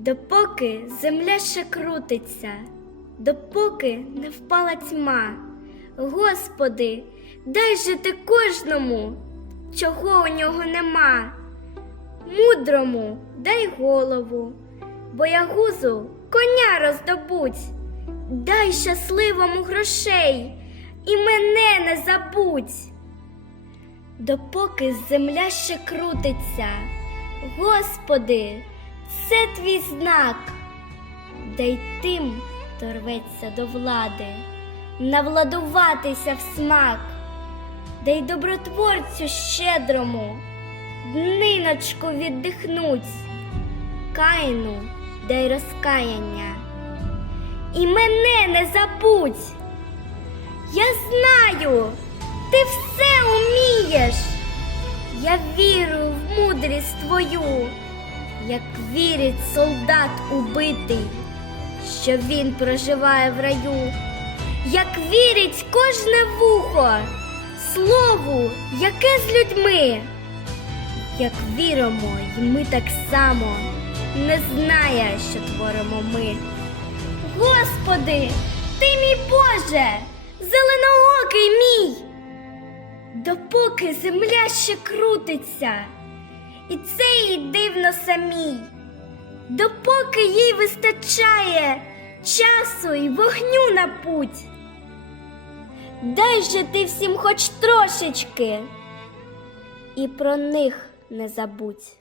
Допоки земля ще крутиться, допоки не впала тьма. Господи, дай жити кожному, чого у нього нема. Мудрому дай голову, боягузу коня роздобудь, дай щасливому грошей і мене не забудь. Допоки земля ще крутиться, Господи, це твій знак. Дай тим, хто рветься до влади, навладуватися в смак, дай добротворцю щедрому, дниночку віддихнуть, кайну дай розкаяння. І мене не забудь. Я знаю, ти все умієш. Я вірю в мудрість твою, як вірить солдат убитий, що він проживає в раю, як вірить кожне вухо, слову, яке з людьми, як віримо, й ми так само не знає, що творимо ми. Господи, ти мій Боже, зеленоокий мій. Допоки земля ще крутиться, і це їй дивно самій, допоки їй вистачає часу і вогню на путь. Дай же ти всім хоч трошечки, і про них не забудь.